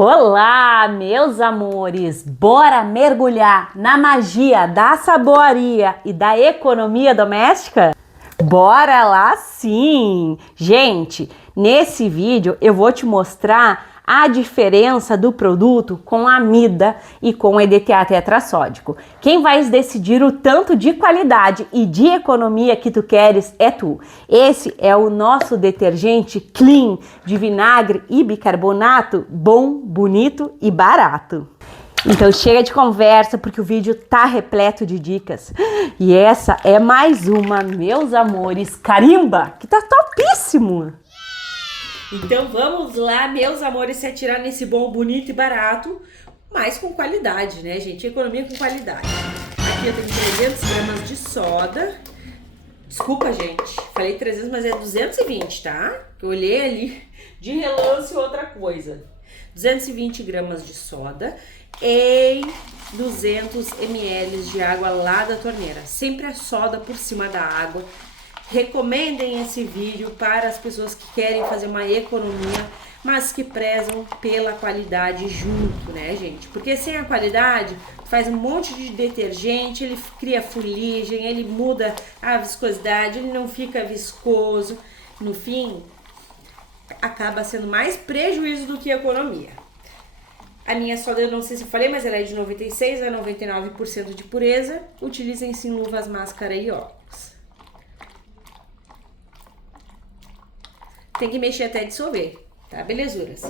Olá, meus amores! Bora mergulhar na magia da saboaria e da economia doméstica? Bora lá sim! Gente, nesse vídeo eu vou te mostrar a diferença do produto com amida e com EDTA tetrassódico. Quem vai decidir o tanto de qualidade e de economia que tu queres é tu. Esse é o nosso detergente clean de vinagre e bicarbonato, bom, bonito e barato. Então chega de conversa porque o vídeo tá repleto de dicas. E essa é mais uma, meus amores, carimba, que tá topíssimo! Então vamos lá, meus amores, se atirar nesse bom, bonito e barato, mas com qualidade, né, gente? Economia com qualidade. Aqui eu tenho 300 gramas de soda. Desculpa, gente, falei 300, mas é 220, tá? Eu olhei ali de relance outra coisa. 220 gramas de soda e 200 ml de água lá da torneira. Sempre a soda por cima da água. Recomendem esse vídeo para as pessoas que querem fazer uma economia, mas que prezam pela qualidade junto, né, gente? Porque sem a qualidade, faz um monte de detergente, ele cria fuligem, ele muda a viscosidade, ele não fica viscoso. No fim, acaba sendo mais prejuízo do que economia. A minha soda, eu não sei se eu falei, mas ela é de 96 a 99% de pureza. Utilizem sim luvas, máscara e óculos. Tem que mexer até dissolver, tá? Belezuras.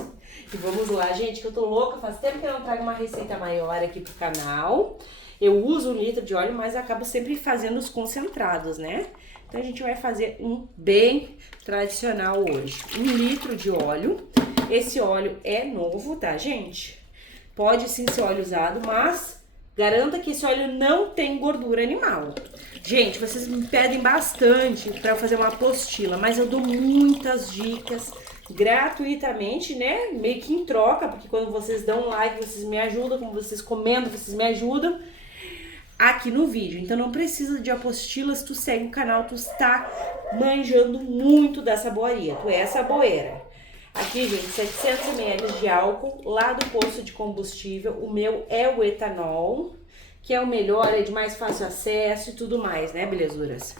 E vamos lá, gente, que eu tô louca. Faz tempo que eu não trago uma receita maior aqui pro canal. Eu uso 1 litro de óleo, mas acabo sempre fazendo os concentrados, né? Então a gente vai fazer um bem tradicional hoje. 1 litro de óleo. Esse óleo é novo, tá, gente? Pode sim ser óleo usado, mas garanta que esse óleo não tem gordura animal. Gente, vocês me pedem bastante para eu fazer uma apostila, mas eu dou muitas dicas gratuitamente, né? Meio que em troca, porque quando vocês dão um like, vocês me ajudam, como vocês comentam, vocês me ajudam aqui no vídeo. Então não precisa de apostilas, tu segue o canal, tu está manjando muito da saboaria, tu é saboeira. Aqui, gente, 700 ml de álcool lá do posto de combustível. O meu é o etanol, que é o melhor, é de mais fácil acesso e tudo mais, né, belezuras?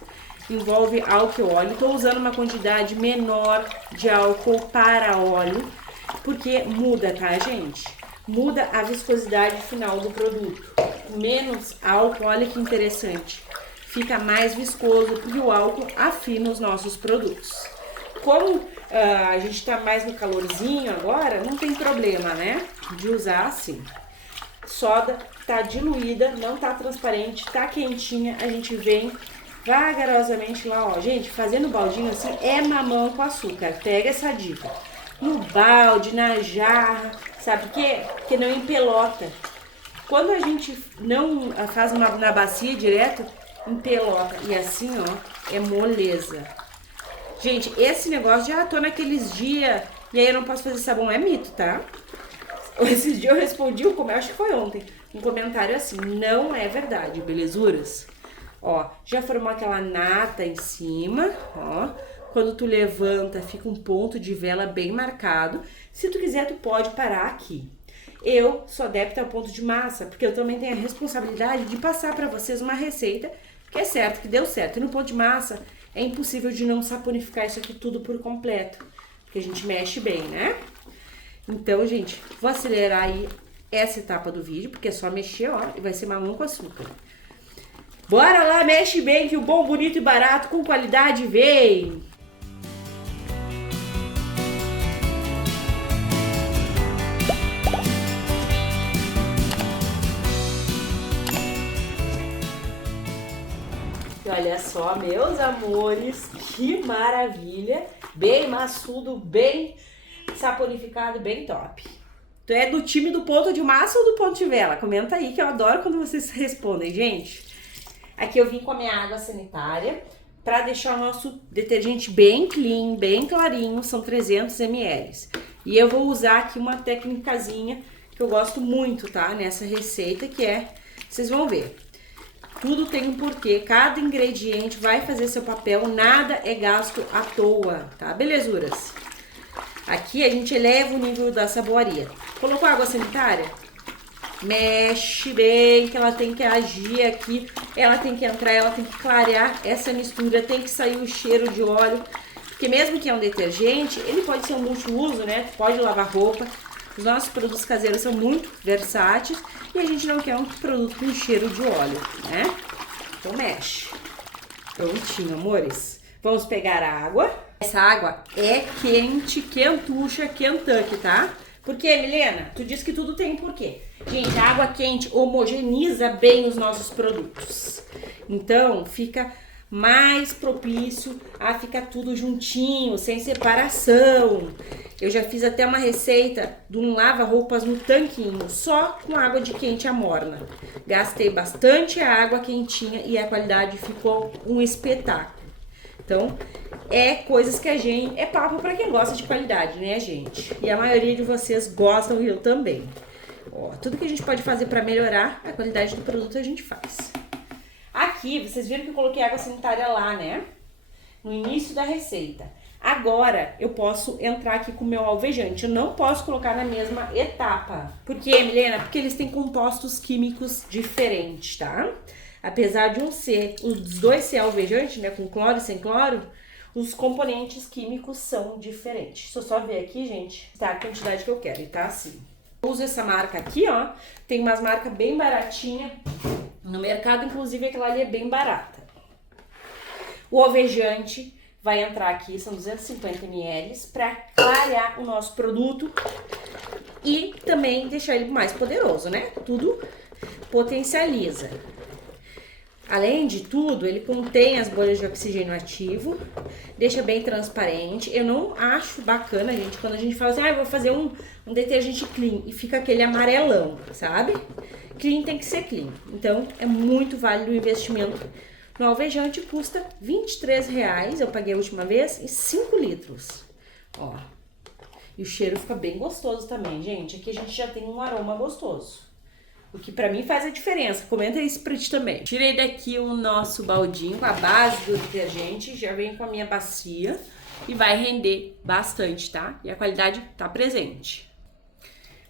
Envolve álcool e óleo. Tô usando uma quantidade menor de álcool para óleo, porque muda, tá, gente? Muda a viscosidade final do produto. Menos álcool, olha que interessante. Fica mais viscoso e o álcool afina os nossos produtos. Como a gente tá mais no calorzinho agora, não tem problema, né, de usar assim. Soda tá diluída, não tá transparente, tá quentinha, a gente vem vagarosamente lá, ó. Gente, fazendo baldinho assim é mamão com açúcar, pega essa dica. No balde, na jarra, sabe por quê? Porque não empelota. Quando a gente não faz na bacia direto, empelota. E assim, ó, é moleza. Gente, esse negócio, já tô naqueles dias e aí eu não posso fazer sabão, é mito, tá? Esses dias eu respondi, acho que foi ontem, um comentário assim, não é verdade, belezuras? Ó, já formou aquela nata em cima, ó. Quando tu levanta, fica um ponto de vela bem marcado. Se tu quiser, tu pode parar aqui. Eu sou adepta ao ponto de massa, porque eu também tenho a responsabilidade de passar pra vocês uma receita que é certo, que deu certo. E no ponto de massa, é impossível de não saponificar isso aqui tudo por completo, porque a gente mexe bem, né? Então, gente, vou acelerar aí essa etapa do vídeo, porque é só mexer, ó, e vai ser mamão com açúcar. Bora lá, mexe bem, que o bom, bonito e barato com qualidade vem! E olha só, meus amores, que maravilha! Bem maçudo, bem saponificado, bem top. Tu é do time do ponto de massa ou do ponto de vela? Comenta aí que eu adoro quando vocês respondem, gente. Aqui eu vim com a minha água sanitária para deixar o nosso detergente bem clean, bem clarinho, são 300 ml. E eu vou usar aqui uma técnicazinha que eu gosto muito, tá? Nessa receita, que é, vocês vão ver. Tudo tem um porquê, cada ingrediente vai fazer seu papel, nada é gasto à toa, tá? Belezuras? Aqui a gente eleva o nível da saboaria. Colocou água sanitária? Mexe bem, que ela tem que agir aqui, ela tem que entrar, ela tem que clarear essa mistura, tem que sair o cheiro de óleo, porque mesmo que é um detergente, ele pode ser um multiuso, né? Pode lavar roupa. Os nossos produtos caseiros são muito versáteis e a gente não quer um produto com cheiro de óleo, né? Então mexe. Prontinho, amores. Vamos pegar a água. Essa água é quente, quentucha, Kentucky, tá? Por quê, Milena? Tu disse que tudo tem um porquê. Gente, a água quente homogeneiza bem os nossos produtos. Então, fica mais propício a ficar tudo juntinho, sem separação. Eu já fiz até uma receita de um lava-roupas no tanquinho, só com água de quente a morna. Gastei bastante água quentinha e a qualidade ficou um espetáculo. Então, é coisas que a gente... É papo pra quem gosta de qualidade, né, gente? E a maioria de vocês gostam e eu também. Ó, tudo que a gente pode fazer pra melhorar a qualidade do produto, a gente faz. Aqui, vocês viram que eu coloquei água sanitária lá, né? No início da receita. Agora, eu posso entrar aqui com o meu alvejante. Eu não posso colocar na mesma etapa. Por quê, Milena? Porque eles têm compostos químicos diferentes, tá? Apesar de os dois ser alvejante, né? Com cloro e sem cloro, os componentes químicos são diferentes. Deixa eu só ver aqui, gente, tá? A quantidade que eu quero, e tá assim. Eu uso essa marca aqui, ó. Tem umas marcas bem baratinhas. No mercado, inclusive, aquela ali é bem barata. O alvejante vai entrar aqui, são 250 ml, para clarear o nosso produto e também deixar ele mais poderoso, né? Tudo potencializa. Além de tudo, ele contém as bolhas de oxigênio ativo, deixa bem transparente. Eu não acho bacana, gente, quando a gente fala assim, eu vou fazer um detergente clean e fica aquele amarelão, sabe? Clean tem que ser clean. Então, é muito válido o investimento. No alvejante custa R$23, eu paguei a última vez, e 5 litros. Ó. E o cheiro fica bem gostoso também, gente. Aqui a gente já tem um aroma gostoso. O que pra mim faz a diferença. Comenta isso pra ti também. Tirei daqui o nosso baldinho com a base do detergente. Já vem com a minha bacia. E vai render bastante, tá? E a qualidade tá presente.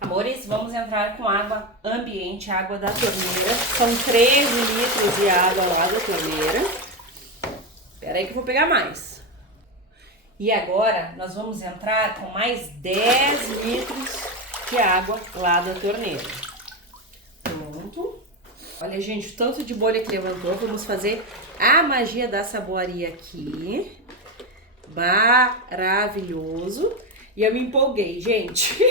Amores, vamos entrar com água ambiente, água da torneira. São 13 litros de água lá da torneira. Espera aí que eu vou pegar mais. E agora nós vamos entrar com mais 10 litros de água lá da torneira. Pronto. Olha, gente, o tanto de bolha que levantou. Vamos fazer a magia da saboaria aqui. Maravilhoso. E eu me empolguei, gente.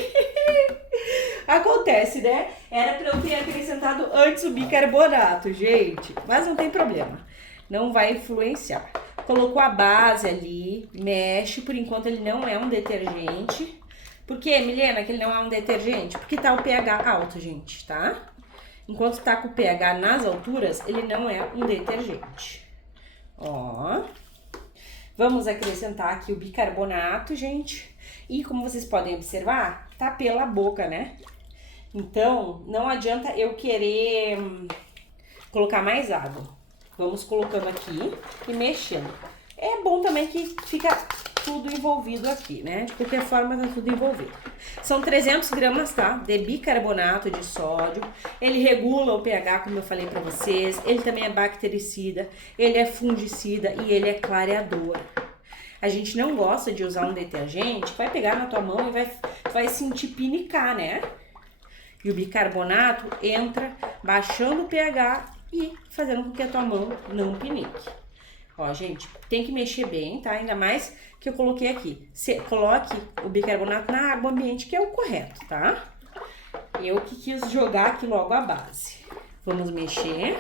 Acontece, né? Era pra eu ter acrescentado antes o bicarbonato, gente. Mas não tem problema. Não vai influenciar. Colocou a base ali, mexe. Por enquanto ele não é um detergente. Por que, Milena, que ele não é um detergente? Porque tá o pH alto, gente, tá? Enquanto tá com o pH nas alturas, ele não é um detergente. Ó. Vamos acrescentar aqui o bicarbonato, gente. E como vocês podem observar, tá pela boca, né? Então, não adianta eu querer colocar mais água. Vamos colocando aqui e mexendo. É bom também que fica tudo envolvido aqui, né? De qualquer forma, tá tudo envolvido. São 300 gramas, tá? De bicarbonato de sódio. Ele regula o pH, como eu falei pra vocês. Ele também é bactericida, ele é fungicida e ele é clareador. A gente não gosta de usar um detergente, vai pegar na tua mão e vai sentir pinicar, né? E o bicarbonato entra baixando o pH e fazendo com que a tua mão não pinique. Ó, gente, tem que mexer bem, tá? Ainda mais que eu coloquei aqui. Você coloque o bicarbonato na água ambiente, que é o correto, tá? Eu que quis jogar aqui logo a base. Vamos mexer.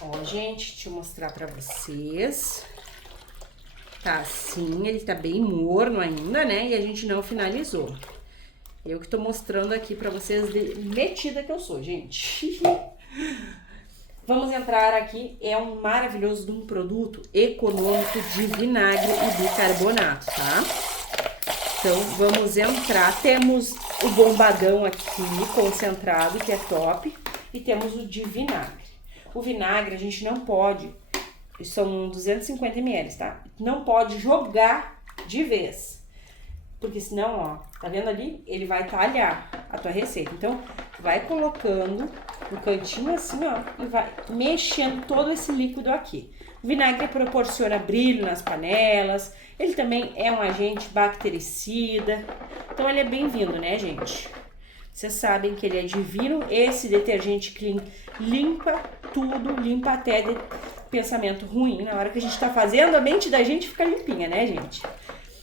Ó, gente, deixa eu mostrar pra vocês. Tá assim, ele tá bem morno ainda, né? E a gente não finalizou. Eu que tô mostrando aqui pra vocês de metida que eu sou, gente. Vamos entrar aqui, é um maravilhoso de um produto econômico de vinagre e bicarbonato, tá? Então, vamos entrar. Temos o bombadão aqui, concentrado, que é top. E temos o de vinagre. O vinagre a gente não pode são 250 ml, tá? Não pode jogar de vez, porque senão, ó, tá vendo ali? Ele vai talhar a tua receita. Então, vai colocando no cantinho assim, ó, e vai mexendo todo esse líquido aqui. O vinagre proporciona brilho nas panelas, ele também é um agente bactericida, então ele é bem-vindo, né, gente? Vocês sabem que ele é divino, esse detergente clean limpa tudo, limpa até pensamento ruim. Na hora que a gente tá fazendo, a mente da gente fica limpinha, né, gente?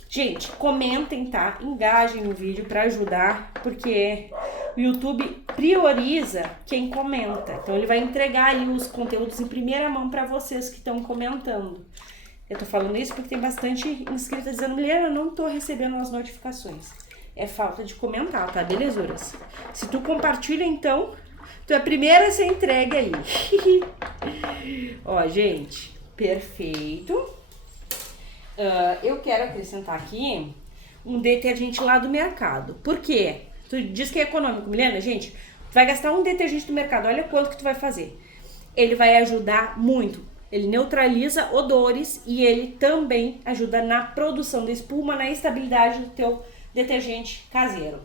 Gente, comentem, tá? Engajem no vídeo pra ajudar, porque o YouTube prioriza quem comenta. Então, ele vai entregar aí os conteúdos em primeira mão pra vocês que estão comentando. Eu tô falando isso porque tem bastante inscrita dizendo, Milena, eu não tô recebendo as notificações. É falta de comentar, tá, belezuras? Se tu compartilha, então, tu é a primeira a ser entregue aí. Ó, gente, perfeito. Eu quero acrescentar aqui um detergente lá do mercado. Por quê? Tu diz que é econômico, Milena? Gente, tu vai gastar um detergente do mercado, olha quanto que tu vai fazer. Ele vai ajudar muito. Ele neutraliza odores e ele também ajuda na produção de espuma, na estabilidade do teu detergente caseiro.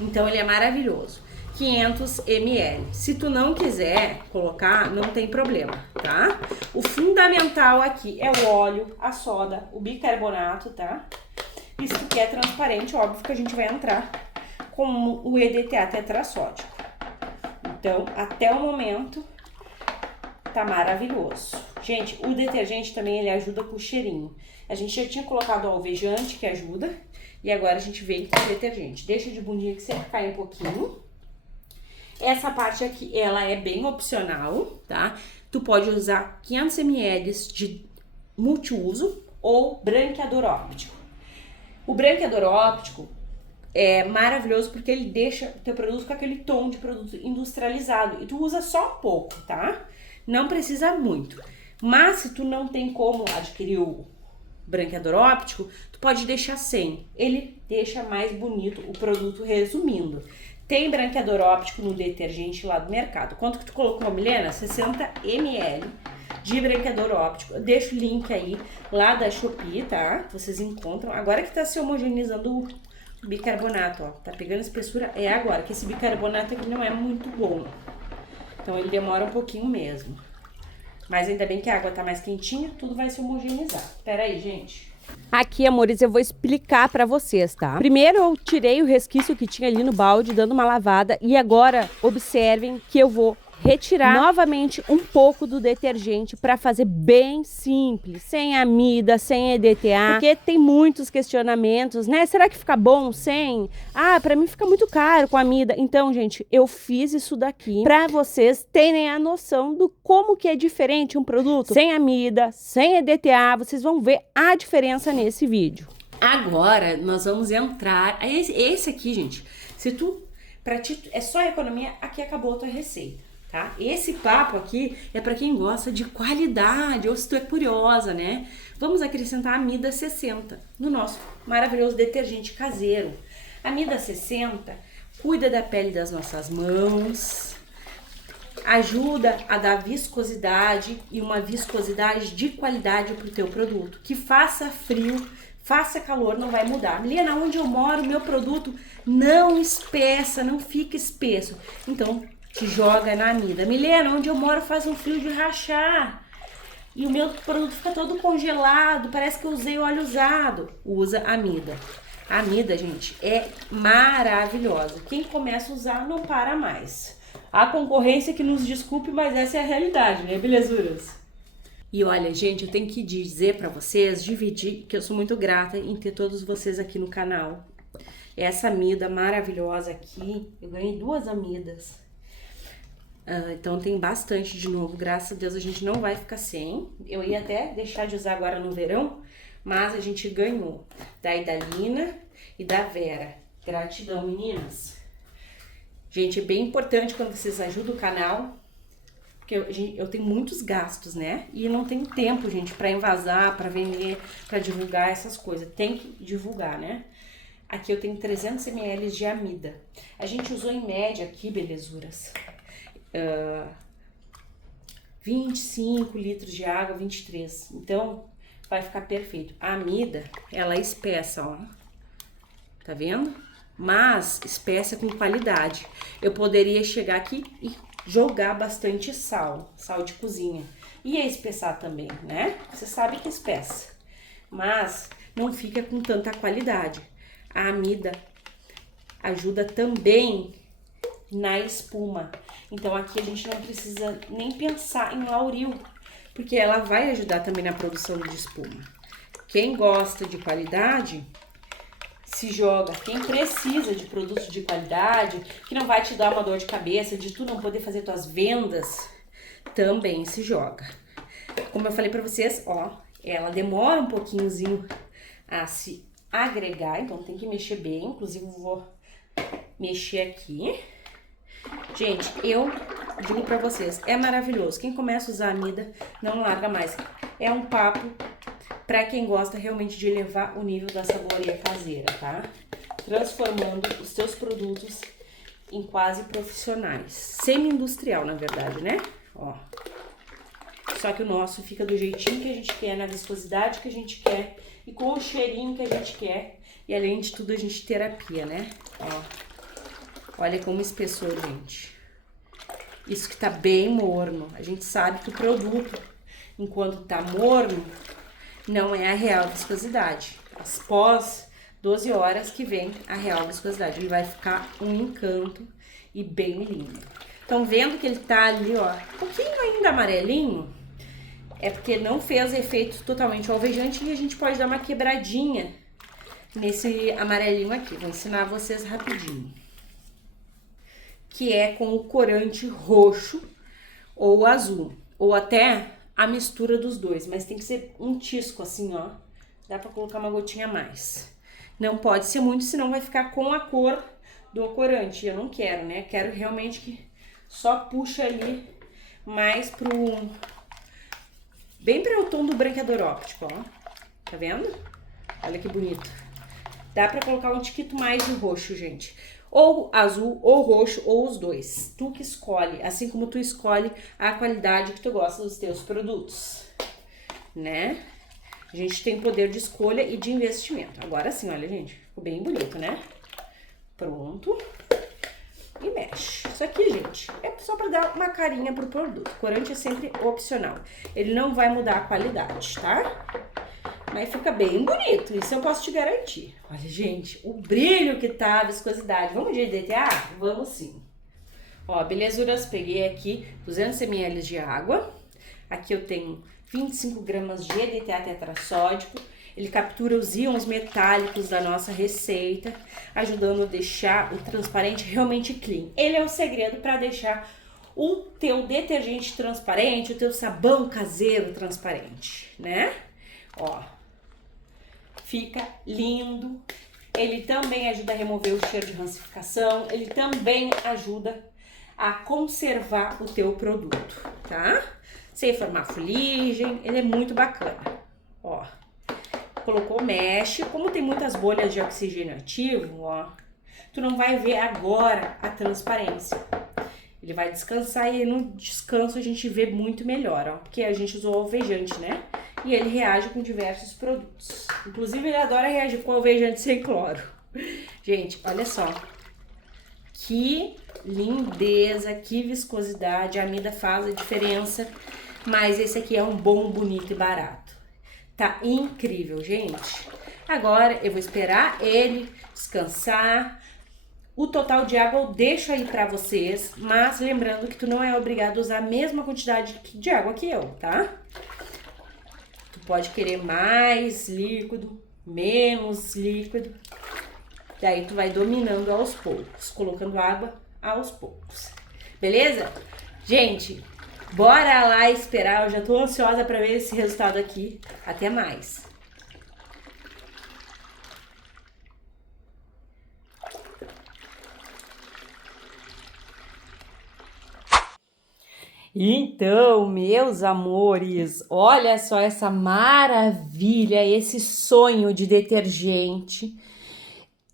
Então ele é maravilhoso. 500 ml. Se tu não quiser colocar, não tem problema, tá? O fundamental aqui é o óleo, a soda, o bicarbonato, tá? E se tu quer transparente, óbvio que a gente vai entrar com o EDTA tetrassódico. Então, até o momento, tá maravilhoso. Gente, o detergente também, ele ajuda com o cheirinho. A gente já tinha colocado o alvejante, que ajuda, e agora a gente vem com o detergente. Deixa de bundinha que sempre cai um pouquinho. Essa parte aqui, ela é bem opcional, tá? Tu pode usar 500 ml de multiuso ou branqueador óptico. O branqueador óptico é maravilhoso porque ele deixa o teu produto com aquele tom de produto industrializado. E tu usa só um pouco, tá? Não precisa muito. Mas se tu não tem como adquirir o branqueador óptico, tu pode deixar sem. Ele deixa mais bonito o produto, resumindo. Tem branqueador óptico no detergente lá do mercado. Quanto que tu colocou, Milena? 60 ml de branqueador óptico. Eu deixo o link aí lá da Shopee, tá? Vocês encontram. Agora que tá se homogeneizando o bicarbonato, ó. Tá pegando espessura, é agora. Que esse bicarbonato aqui não é muito bom. Então ele demora um pouquinho mesmo. Mas ainda bem que a água tá mais quentinha, tudo vai se homogeneizar. Pera aí, gente. Aqui, amores, eu vou explicar pra vocês, tá? Primeiro eu tirei o resquício que tinha ali no balde, dando uma lavada. E agora, observem que eu vou retirar novamente um pouco do detergente para fazer bem simples, sem amida, sem EDTA, porque tem muitos questionamentos, né? Será que fica bom sem? Ah, para mim fica muito caro com amida. Então, gente, eu fiz isso daqui para vocês terem a noção do como que é diferente um produto sem amida, sem EDTA. Vocês vão ver a diferença nesse vídeo. Agora nós vamos entrar. Esse aqui, gente, se tu, pra ti é só economia, aqui acabou a tua receita. Tá? Esse papo aqui é para quem gosta de qualidade, ou se tu é curiosa, né? Vamos acrescentar a amida 60 no nosso maravilhoso detergente caseiro. A amida 60 cuida da pele das nossas mãos, ajuda a dar viscosidade e uma viscosidade de qualidade pro teu produto. Que faça frio, faça calor, não vai mudar. Milena, onde eu moro, meu produto não espessa, não fica espesso. Então, te joga na amida. Milena, onde eu moro faz um frio de rachar. E o meu produto fica todo congelado, parece que eu usei óleo usado. Usa amida. A amida, gente, é maravilhosa. Quem começa a usar não para mais. A concorrência que nos desculpe, mas essa é a realidade, né, belezuras? E olha, gente, eu tenho que dizer pra vocês, dividir, que eu sou muito grata em ter todos vocês aqui no canal. Essa amida maravilhosa aqui, eu ganhei 2 amidas. Então tem bastante de novo, graças a Deus a gente não vai ficar sem. Eu ia até deixar de usar agora no verão, mas a gente ganhou da Idalina e da Vera. Gratidão, meninas. Gente, é bem importante quando vocês ajudam o canal, porque eu tenho muitos gastos, né? E não tenho tempo, gente, pra envasar, pra vender, pra divulgar essas coisas. Tem que divulgar, né? Aqui eu tenho 300 ml de amida. A gente usou em média aqui, belezuras, 25 litros de água, 23. Então, vai ficar perfeito. A amida, ela é espessa, ó. Tá vendo? Mas espessa com qualidade. Eu poderia chegar aqui e jogar bastante sal de cozinha. Ia espessar também, né? Você sabe que espessa. Mas não fica com tanta qualidade. A amida ajuda também na espuma. Então aqui a gente não precisa nem pensar em Lauril, porque ela vai ajudar também na produção de espuma. Quem gosta de qualidade, se joga. Quem precisa de produtos de qualidade, que não vai te dar uma dor de cabeça, de tu não poder fazer tuas vendas, também se joga. Como eu falei pra vocês, ó, ela demora um pouquinhozinho a se agregar, então tem que mexer bem. Inclusive, eu vou mexer aqui. Gente, eu digo pra vocês, é maravilhoso. Quem começa a usar a amida, não larga mais. É um papo pra quem gosta realmente de elevar o nível da saboaria caseira, tá? Transformando os seus produtos em quase profissionais. Semi-industrial, na verdade, né? Ó. Só que o nosso fica do jeitinho que a gente quer, na viscosidade que a gente quer e com o cheirinho que a gente quer. E além de tudo, a gente terapia, né? Ó. Olha como espessou, gente. Isso que tá bem morno. A gente sabe que o produto, enquanto tá morno, não é a real viscosidade. Após 12 horas que vem a real viscosidade. Ele vai ficar um encanto e bem lindo. Estão vendo que ele tá ali, ó, um pouquinho ainda amarelinho? É porque não fez efeito totalmente alvejante e a gente pode dar uma quebradinha nesse amarelinho aqui. Vou ensinar vocês rapidinho. Que é com o corante roxo ou azul, ou até a mistura dos dois, mas tem que ser um tisco assim, ó. Dá pra colocar uma gotinha a mais. Não pode ser muito, senão vai ficar com a cor do corante. Eu não quero, né? Quero realmente que só puxa ali mais pro... bem para o tom do branqueador óptico, ó. Tá vendo? Olha que bonito. Dá pra colocar um tiquito mais de roxo, gente. Ou azul, ou roxo, ou os dois. Tu que escolhe, assim como tu escolhe a qualidade que tu gosta dos teus produtos, né? A gente tem poder de escolha e de investimento. Agora sim, olha, gente, ficou bem bonito, né? Pronto. E mexe. Isso aqui, gente, é só pra dar uma carinha pro produto. O corante é sempre opcional. Ele não vai mudar a qualidade, tá? Mas fica bem bonito, isso eu posso te garantir. Olha, gente, o brilho que tá, a viscosidade. Vamos de EDTA? Vamos sim. Ó, belezuras, peguei aqui 200 ml de água. Aqui eu tenho 25 gramas de EDTA tetrassódico. Ele captura os íons metálicos da nossa receita, ajudando a deixar o transparente realmente clean. Ele é o segredo para deixar o teu detergente transparente, o teu sabão caseiro transparente, né? Ó. Fica lindo. Ele também ajuda a remover o cheiro de rancificação. Ele também ajuda a conservar o teu produto, tá? Sem formar fuligem. Ele é muito bacana. Ó. Colocou, mexe. Como tem muitas bolhas de oxigênio ativo, ó. Tu não vai ver agora a transparência. Ele vai descansar e no descanso a gente vê muito melhor, ó. Porque a gente usou alvejante, né? E ele reage com diversos produtos. Inclusive, ele adora reagir com alvejante sem cloro. Gente, olha só. Que lindeza, que viscosidade. A amida faz a diferença. Mas esse aqui é um bom, bonito e barato. Tá incrível, gente. Agora, eu vou esperar ele descansar. O total de água eu deixo aí pra vocês. Mas lembrando que tu não é obrigado a usar a mesma quantidade de água que eu, tá? Pode querer mais líquido, menos líquido. Daí tu vai dominando aos poucos, colocando água aos poucos. Beleza? Gente, bora lá esperar. Eu já tô ansiosa para ver esse resultado aqui. Até mais. Então, meus amores, olha só essa maravilha, esse sonho de detergente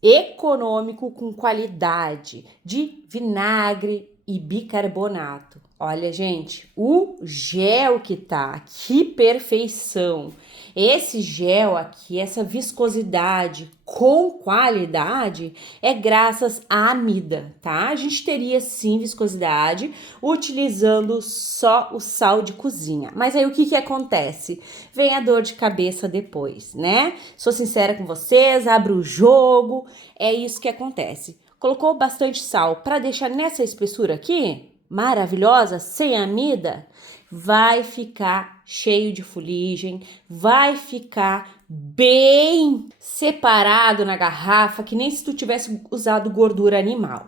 econômico com qualidade de vinagre e bicarbonato. Olha, gente, o gel que tá, que perfeição! Esse gel aqui, essa viscosidade com qualidade é graças à amida, tá? A gente teria sim viscosidade utilizando só o sal de cozinha. Mas aí o que acontece? Vem a dor de cabeça depois, né? Sou sincera com vocês, abro o jogo, é isso que acontece. Colocou bastante sal para deixar nessa espessura aqui? Maravilhosa, sem amida, vai ficar cheio de fuligem, vai ficar bem separado na garrafa, que nem se tu tivesse usado gordura animal.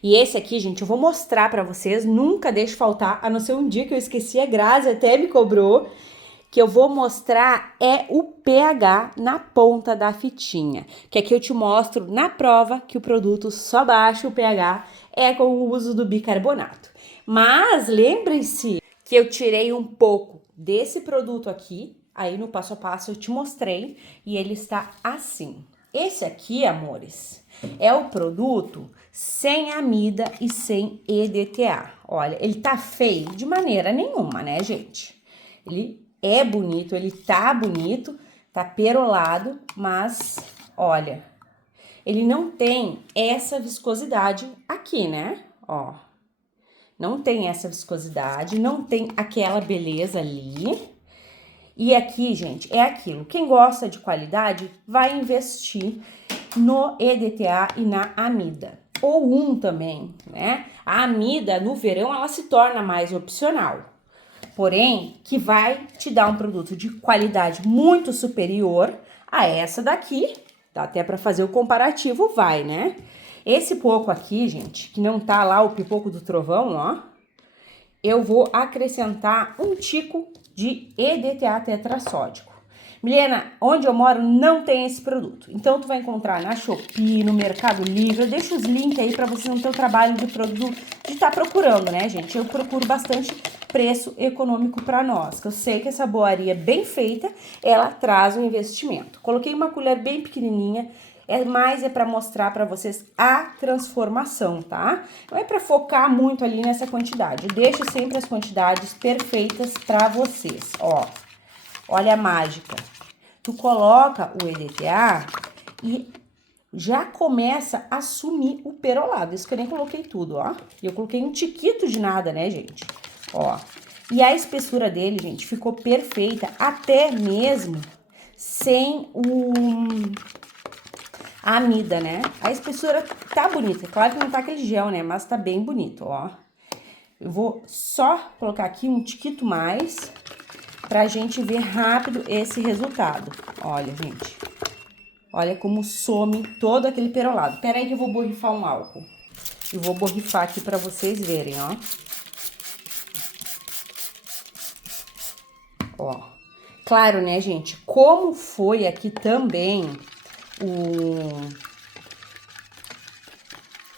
E esse aqui, gente, eu vou mostrar pra vocês, nunca deixe faltar, a não ser um dia que eu esqueci, a Grazi até me cobrou, que eu vou mostrar é o pH na ponta da fitinha, que aqui eu te mostro na prova que o produto só baixa o pH é com o uso do bicarbonato. Mas lembrem-se que eu tirei um pouco desse produto aqui, aí no passo a passo eu te mostrei e ele está assim. Esse aqui, amores, é o produto sem amida e sem EDTA. Olha, ele tá feio de maneira nenhuma, né, gente? Ele é bonito, ele tá bonito, tá perolado, mas olha, ele não tem essa viscosidade aqui, né? Ó, não tem essa viscosidade, não tem aquela beleza ali. E aqui, gente, é aquilo. Quem gosta de qualidade vai investir no EDTA e na amida. Ou também, né? A amida, no verão, ela se torna mais opcional. Porém, que vai te dar um produto de qualidade muito superior a essa daqui. Dá até para fazer o comparativo, vai, né? Esse pouco aqui, gente, que não tá lá o pipoco do trovão, ó, eu vou acrescentar um tico de EDTA tetrassódico. Milena, onde eu moro não tem esse produto. Então, tu vai encontrar na Shopee, no Mercado Livre. Eu deixo os links aí para você não ter o trabalho de produto de estar procurando, né, gente? Eu procuro bastante preço econômico para nós, que eu sei que essa boaria bem feita, ela traz um investimento. Coloquei uma colher bem pequenininha, é para mostrar para vocês a transformação, tá? Não é para focar muito ali nessa quantidade. Eu deixo sempre as quantidades perfeitas para vocês, ó. Olha a mágica. Tu coloca o EDTA e já começa a sumir o perolado. Isso que eu nem coloquei tudo, ó. E eu coloquei um tiquito de nada, né, gente? Ó. E a espessura dele, gente, ficou perfeita, até mesmo sem a amida, né? A espessura tá bonita. Claro que não tá aquele gel, né? Mas tá bem bonito, ó. Eu vou só colocar aqui um tiquito mais pra gente ver rápido esse resultado. Olha, gente. Olha como some todo aquele perolado. Pera aí que eu vou borrifar um álcool. E vou borrifar aqui pra vocês verem, ó. Ó. Claro, né, gente? Como foi aqui também o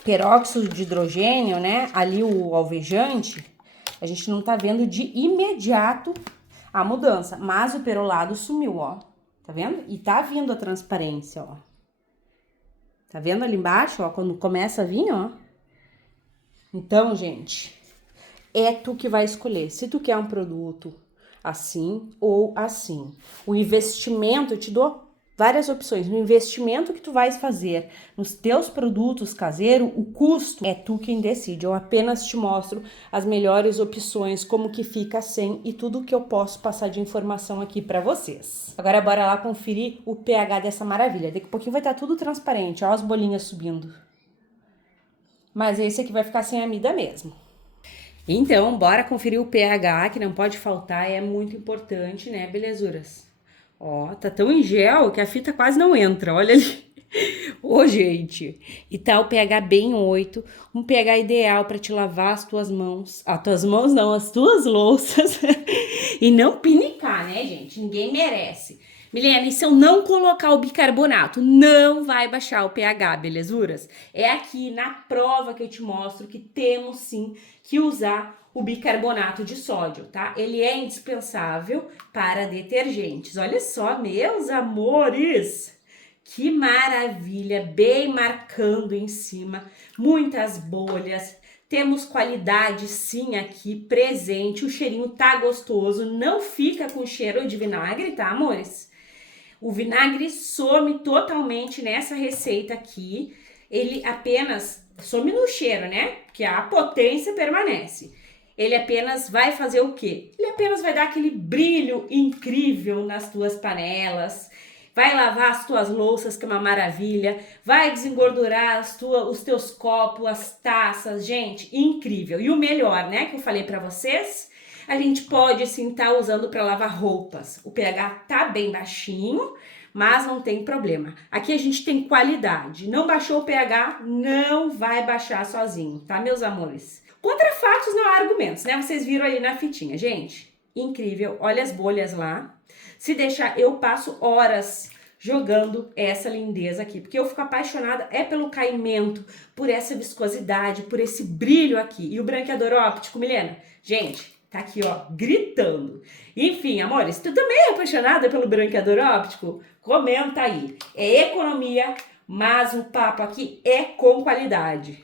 peróxido de hidrogênio, né? Ali o alvejante, a gente não tá vendo de imediato a mudança, mas o perolado sumiu, ó. Tá vendo? E tá vindo a transparência, ó. Tá vendo ali embaixo, ó? Quando começa a vir, ó. Então, gente, é tu que vai escolher. Se tu quer um produto assim ou assim. O investimento, eu te dou várias opções. O investimento que tu vais fazer nos teus produtos caseiros, o custo é tu quem decide. Eu apenas te mostro as melhores opções, como que fica sem e tudo que eu posso passar de informação aqui para vocês. Agora bora lá conferir o pH dessa maravilha. Daqui a pouquinho vai estar tudo transparente, ó as bolinhas subindo. Mas esse aqui vai ficar sem amida mesmo. Então, bora conferir o pH, que não pode faltar, é muito importante, né, belezuras? Ó, tá tão em gel que a fita quase não entra, olha ali. Ô, gente, e tá o pH bem 8, um pH ideal para te lavar as tuas mãos. As tuas mãos não, as tuas louças. E não pinicar, né, gente? Ninguém merece. Milena, e se eu não colocar o bicarbonato, não vai baixar o pH, belezuras? É aqui na prova que eu te mostro que temos sim que usar o bicarbonato de sódio, tá? Ele é indispensável para detergentes. Olha só, meus amores! Que maravilha, bem marcando em cima, muitas bolhas, Temos qualidade sim aqui presente, o cheirinho tá gostoso, não fica com cheiro de vinagre, tá, amores? O vinagre some totalmente nessa receita aqui, ele apenas some no cheiro, né? Porque a potência permanece. Ele apenas vai fazer o quê? Ele apenas vai dar aquele brilho incrível nas tuas panelas, vai lavar as tuas louças, que é uma maravilha, vai desengordurar os teus copos, as taças, gente, incrível. E o melhor, né, que eu falei pra vocês, a gente pode sim estar usando para lavar roupas. O pH tá bem baixinho, mas não tem problema. Aqui a gente tem qualidade. Não baixou o pH, não vai baixar sozinho, tá, meus amores? Contra fatos não há argumentos, né? Vocês viram ali na fitinha, gente. Incrível, olha as bolhas lá. Se deixar, eu passo horas jogando essa lindeza aqui, porque eu fico apaixonada pelo caimento, por essa viscosidade, por esse brilho aqui. E o branqueador óptico, Milena, gente, tá aqui, ó, gritando. Enfim, amores, tu também é apaixonada pelo branqueador óptico? Comenta aí. É economia, mas o papo aqui é com qualidade.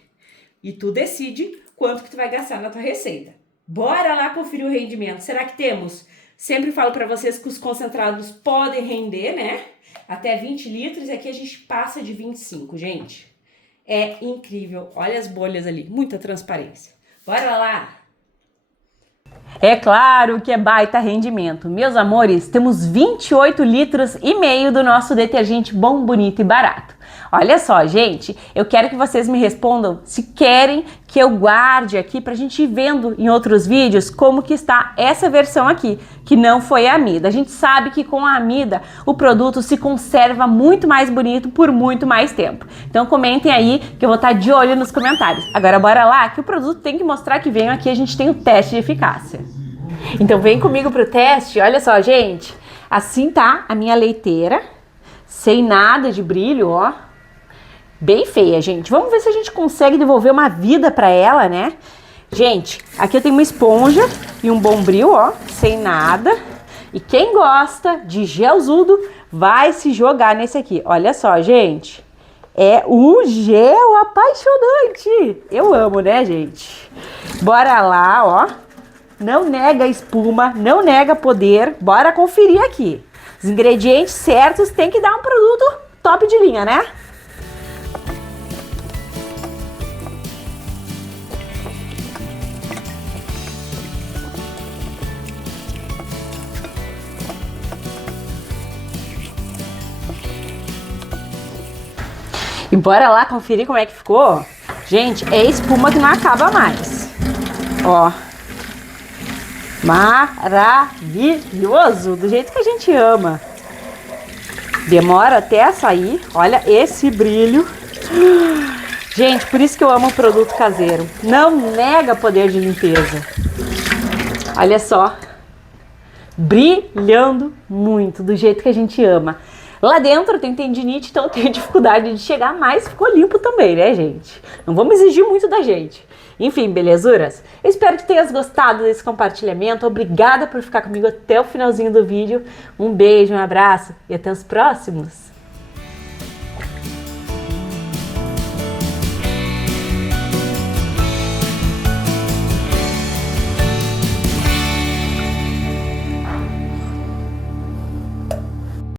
E tu decide quanto que tu vai gastar na tua receita. Bora lá conferir o rendimento. Será que temos? Sempre falo para vocês que os concentrados podem render, né? Até 20 litros, e aqui a gente passa de 25, gente. É incrível. Olha as bolhas ali, muita transparência. Bora lá! É claro que é baita rendimento. Meus amores, temos 28 litros e meio do nosso detergente bom, bonito e barato. Olha só, gente, eu quero que vocês me respondam se querem que eu guarde aqui pra gente ir vendo em outros vídeos como que está essa versão aqui, que não foi a amida. A gente sabe que com a amida o produto se conserva muito mais bonito por muito mais tempo. Então comentem aí que eu vou estar de olho nos comentários. Agora bora lá que o produto tem que mostrar que veio aqui, a gente tem o teste de eficácia. Então vem comigo pro teste, olha só, gente. Assim tá a minha leiteira, sem nada de brilho, ó. Bem feia, gente. Vamos ver se a gente consegue devolver uma vida pra ela, né? Gente, aqui eu tenho uma esponja e um bombril, ó, sem nada. E quem gosta de gelzudo vai se jogar nesse aqui. Olha só, gente. É o gel apaixonante. Eu amo, né, gente? Bora lá, ó. Não nega espuma, não nega poder. Bora conferir aqui. Os ingredientes certos tem que dar um produto top de linha, né? E bora lá conferir como é que ficou. Gente, é espuma que não acaba mais. Ó. Maravilhoso, do jeito que a gente ama. Demora até a sair. Olha esse brilho. Gente, por isso que eu amo o produto caseiro. Não nega poder de limpeza. Olha só. Brilhando muito, do jeito que a gente ama. Lá dentro tem tendinite, então eu tenho dificuldade de chegar, mas ficou limpo também, né, gente? Não vamos exigir muito da gente. Enfim, belezuras? Eu espero que tenhas gostado desse compartilhamento. Obrigada por ficar comigo até o finalzinho do vídeo. Um beijo, um abraço e até os próximos.